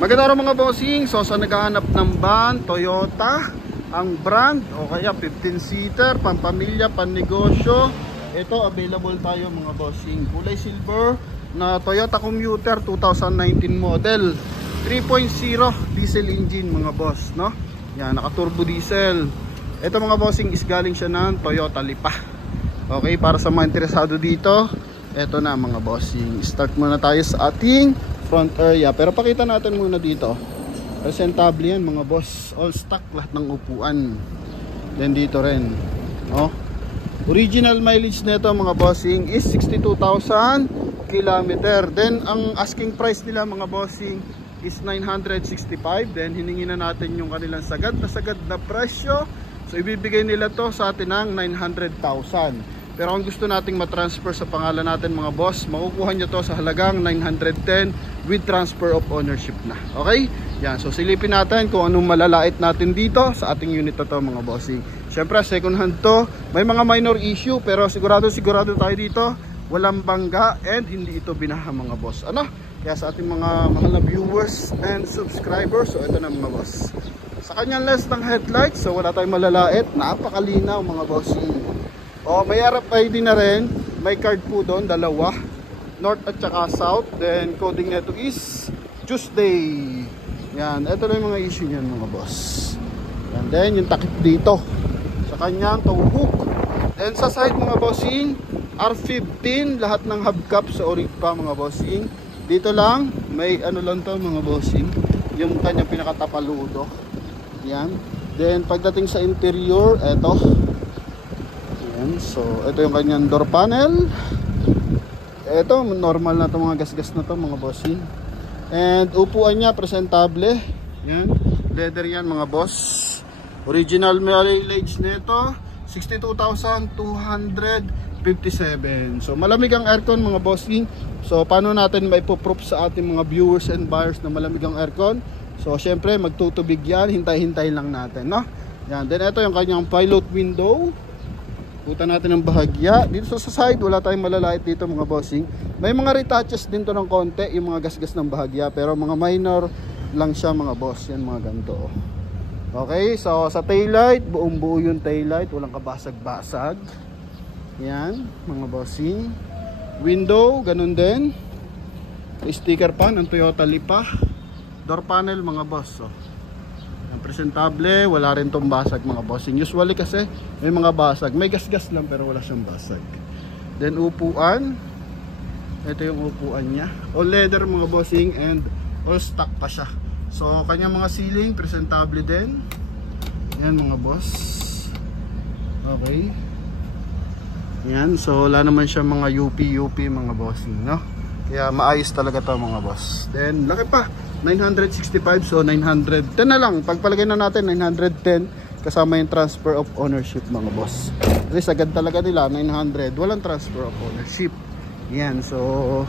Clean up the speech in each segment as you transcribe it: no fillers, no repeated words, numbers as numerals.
Maganda rin mga bossing. So sa naghahanap ng van, Toyota ang brand o kaya 15-seater, pampamilya, pannegosyo, ito available tayo mga bossing. Kulay silver na Toyota Commuter 2019 model, 3.0 diesel engine mga boss, no? Yan, naka turbo diesel. Ito mga bossing is galing siya ng Toyota Lipa. Okay, para sa mga interesado dito, ito na mga bossing. Start muna tayo sa ating front area. Pero pakita natin muna dito. Presentable yan mga boss. All stock lahat ng upuan. Then dito rin. Oh. Original mileage nito mga bossing is 62,000 kilometer. Then ang asking price nila mga bossing is 965. Then hiningi na natin yung kanilang sagad na presyo. So ibibigay nila to sa atin ng 900,000. Pero kung gusto nating matransfer sa pangalan natin mga boss, makukuha nyo to sa halagang 910 with transfer of ownership na. Okay? Yan. So silipin natin kung anong malalait natin dito sa ating unit na to mga bossing. Syempre second hand to. May mga minor issue pero sigurado tayo dito. Walang bangga and hindi ito binaha mga boss. Ano? Kaya sa ating mga mahal na viewers and subscribers, so ito na mga boss. Sa kanyang lens ng headlight, so wala tayong malalait. Napakalinaw mga bossing. O may RFID na rin. May card po doon, dalawa. North at saka South. Then coding nito is Tuesday. Yan, ito na yung mga issue niyan mga boss. And then yung takip dito sa kanyang tow hook. And sa side mga bossing, R15, lahat ng hubcap sa orig pa mga bossing. Dito lang, may ano lang to mga bossing, yung kanyang pinakatapaludo. Yan. Then pagdating sa interior, eto. Yan. So ito yung kanyang door panel. Ito, normal na to mga gasgas na to mga bossing. And upuan niya, presentable. Yan. Leather yan mga boss. Original mileage nito 62,257. So malamig ang aircon mga bossing. So paano natin maipo-proof sa ating mga viewers and buyers na malamig ang aircon? So syempre magtutubig yan, hintay-hintay lang natin, no? Yan. Then ito yung kanyang pilot window. Puta natin ng bahagya. Dito sa side, wala tayong malalait dito mga bossing. May mga retouches din to ng konti, yung mga gasgas ng bahagya. Pero mga minor lang siya mga boss. Yan mga ganito. Okay, so sa taillight, buong buo yung taillight. Walang kabasag-basag. Yan, mga bossing. Window, ganun din. Sticker pa ng Toyota Lipa. Door panel mga boss. So presentable, wala rin tong basag mga bossing. Usually kasi may mga basag, may gasgas lang pero wala siyang basag. Then upuan, ito yung upuan niya, all leather mga bossing and all stock pa siya. So kanyang mga ceiling presentable din. Yan mga boss. Okay. Yan, so wala naman siya mga UP mga bossing, no? Kaya maayos talaga to mga boss. Then laki pa, 965, so 910 na lang. Pagpalagay na natin 910 kasama yung transfer of ownership mga boss. Kasi sagad talaga nila 900, walang transfer of ownership. Yan, so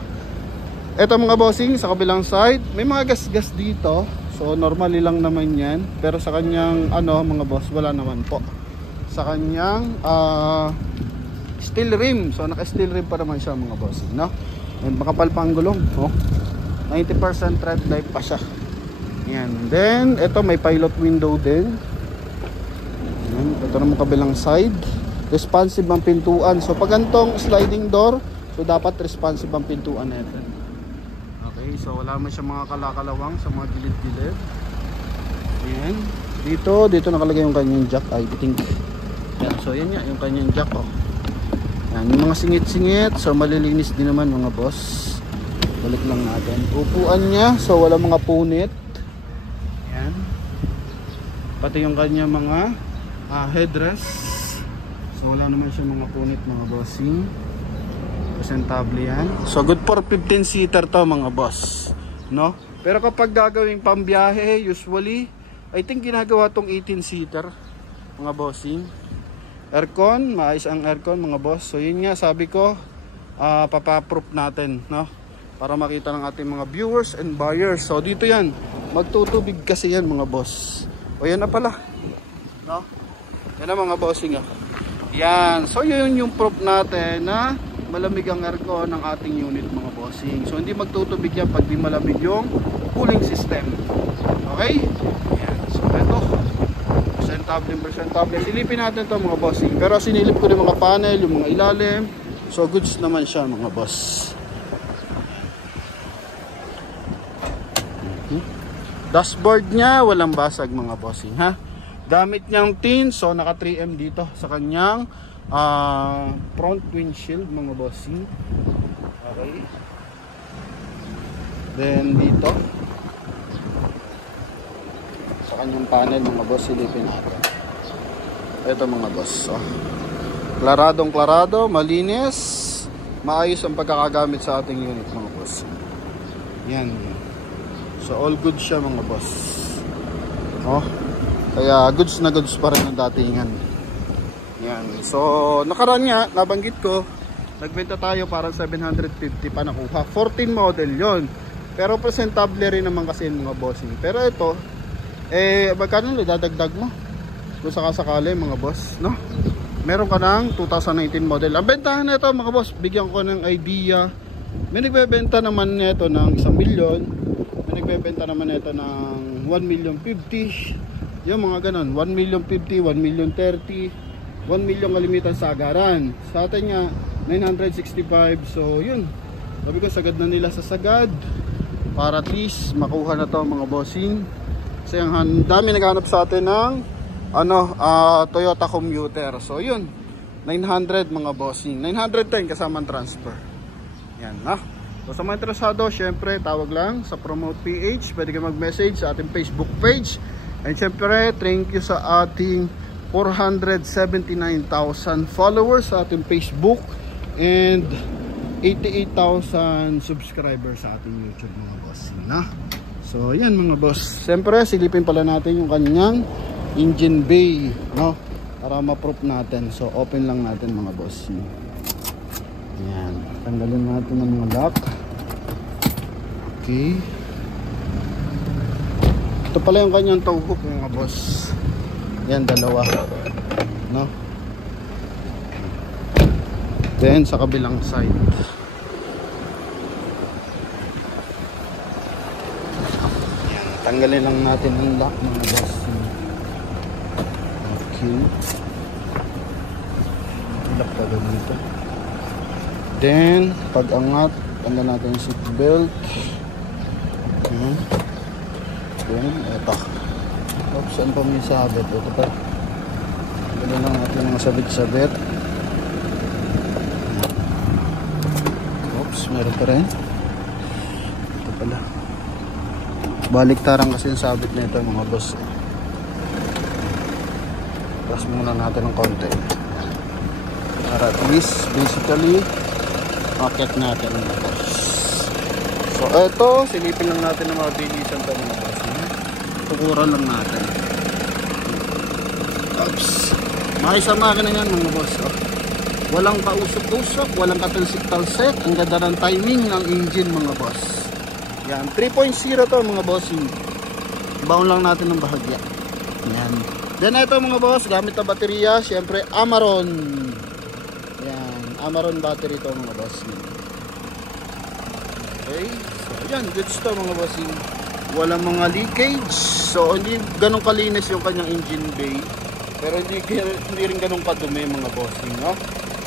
eto mga bossing sa kabilang side, may mga gas-gas dito. So normally lang naman yan. Pero sa kanyang ano mga boss, wala naman po. Sa kanyang steel rim. So naka-steel rim pa naman siya mga bossing, no? May makapal pang gulong, oh. 90% tread life pa siya. Yan. Then, ito may pilot window din. Yan. Ito naman kabilang side. Responsive ang pintuan. So, pag gantong sliding door, so dapat responsive ang pintuan natin. Okay. So, wala man siya mga kalakalawang sa mga gilid-gilid. Yan. Dito nakalagay yung kanyang jack. I think. Yan. So, yan yan. Yung kanyang jack, oh. Yan. Yung mga singit-singit. So, malilinis din naman mga boss. Balik lang natin. Upuan niya, so wala mga punit. Yan. Pati yung kanya mga headrest. So wala naman siya mga punit mga bossing. Presentable yan. So good for 15-seater to mga boss, no? Pero kapag gagawing pambiyahe, usually I think ginagawa tong 18-seater mga bossing. Aircon, maayos ang aircon mga boss. So yun nga sabi ko, papaproof natin, no? Para makita ng ating mga viewers and buyers. So dito yan, magtutubig kasi yan mga boss. O yan na pala, no? Yan na mga bossing, oh. Yan, so yun yung proof natin na malamig ang aircon ng ating unit mga bossing. So hindi magtutubig yan pag di malamig yung cooling system. system. Okay? Ayan. So ito, presentable. Silipin natin to mga bossing. Pero sinilip ko yung mga panel, yung mga ilalim. So goods naman siya mga boss. Dashboard niya walang basag mga bossing ha. Gamit niyang tin, so naka 3M dito sa kanyang front windshield mga bossing. Okay. Then dito sa kanyang panel mga boss, silipin natin. Ito mga boss. So, clarado, malinis, maayos ang pagkakagamit sa ating unit mga boss. Yan. So all good siya mga boss. Oh, kaya goods na goods pa rin ang datingan. Yan. So nakaraan nga, nabanggit ko, nagbenta tayo parang 750 pa nakuha. 14 model yon. Pero presentable rin naman kasi yung mga bossing. Pero ito, magkano dadagdag mo? Kung sakasakali mga boss, no? Meron ka ng 2019 model. Ang bentahan na ito mga boss, bigyan ko ng idea. May nagbebenta naman nito ng 1 milyon. Nagbebenta naman ito ng 1,050,000. Yung mga ganon, 1,050,000, 1,030,000, 1 million kalimitan sa agaran. Sa atin nga 965. So yun, sabi ko sagad na nila sa sagad para at least makuha na to mga bossing. Kasi ang dami naghahanap sa atin ng Toyota Commuter. So yun, 900 mga bossing, 910 kasamang transfer. Yan ha. So sa mga interesado, syempre tawag lang sa Promote PH. Pwede kayo mag-message sa ating Facebook page. And syempre, thank you sa ating 479,000 followers sa ating Facebook and 88,000 subscribers sa ating YouTube mga boss. Na? So yan mga boss. Syempre, silipin pala natin yung kanyang engine bay, no? Para ma-proof natin. So open lang natin mga boss. Yan, tanggalin natin ang mga lock. Okay. Ito pala yung kanyang tow hook mga boss. Yan, dalawa, no? Then sa kabilang side. Yan, tanggalin lang natin ang lock mga boss. Okay. Lock ka dito. Then, pag angat, tanggal natin yung seat belt. Then, eto. Oops, saan pa may sabit? Ito pa. Tanggalin lang natin mga sabit-sabit. Oops, meron pa rin. Ito pala. Baliktaran kasi yung sabit na ito mga boss. Press muna natin ng konti. Para at least, basically, market natin mga boss. So eto, silipin lang natin ng mga bilisan ito mga boss. Tukuran lang natin. Oops. Maayos ang makina yan mga boss. Walang kausok-usok, walang katalsik-talsik. Ang ganda ng timing ng engine mga boss. Yan, 3.0 to mga boss. Baon lang natin ng bahagya. Yan. Then ito mga boss, gamit na baterya, syempre Amaron. Amaron battery to mga boss. Okay, so yan, goods to mga boss. Walang mga leakage. So hindi ganun kalinis yung kanyang engine bay, pero hindi rin ganun kadumi mga boss, no?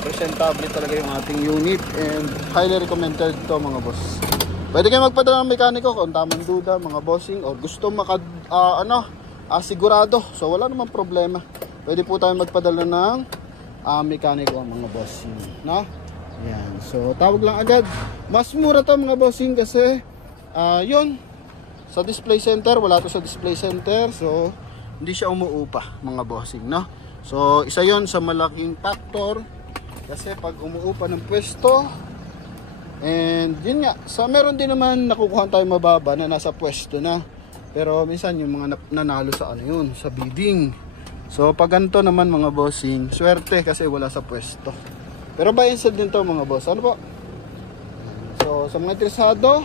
Presentable talaga yung ating unit and highly recommended to mga boss. Pwede kayo magpadala ng mekaniko kung tamang duda mga bossing or gusto sigurado. So wala namang problema. Pwede po tayo magpadala ng mekaniko mga bossing, no? Yan. So tawag lang agad. Mas mura to mga bossing kasi yun, sa display center, wala to sa display center. So hindi siya umuupa mga bossing, no? So isa yon sa malaking factor kasi pag umuupa ng pwesto. And yun nga, so meron din naman nakukuha tayo mababa na nasa pwesto na. Pero minsan yung mga nanalo sa yun, sa bidding. So pag ganito naman mga bossing, swerte kasi wala sa pwesto. Pero buy and sell din to mga boss. Ano po? So sa mga interesado,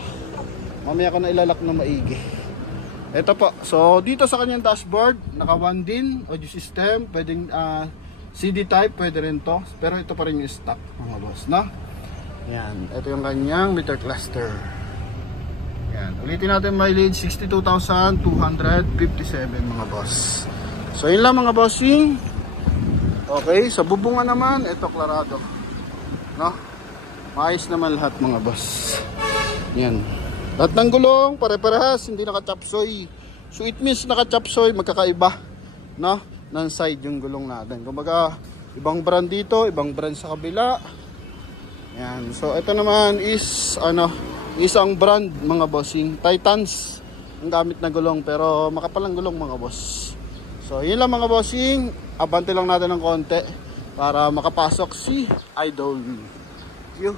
mamaya ko na ilalak na maigi. Ito po. So dito sa kanyang dashboard, naka 1 din audio system, pwedeng CD type, pwede rin to. Pero ito pa rin yung stock mga boss, no? Yan, ito yung kanyang meter cluster. Yan. Ulitin natin mileage, 62,257 mga boss. So yun lang mga bossing. Okay, sa bubungan naman, ito klarado. No? Maayos naman lahat mga boss. Yan. Lahat ng gulong, pare-parehas, hindi naka-chapsoy. So it means naka-chapsoy, magkakaiba. No? Non-side yung gulong natin. Kumbaga, ibang brand dito, ibang brand sa kabila. Yan. So ito naman is, isang brand mga bossing. Titans ang gamit na gulong, pero makapalang gulong mga boss. So yun lang mga bossing. Abante lang natin ng konti para makapasok si Idol. Thank you.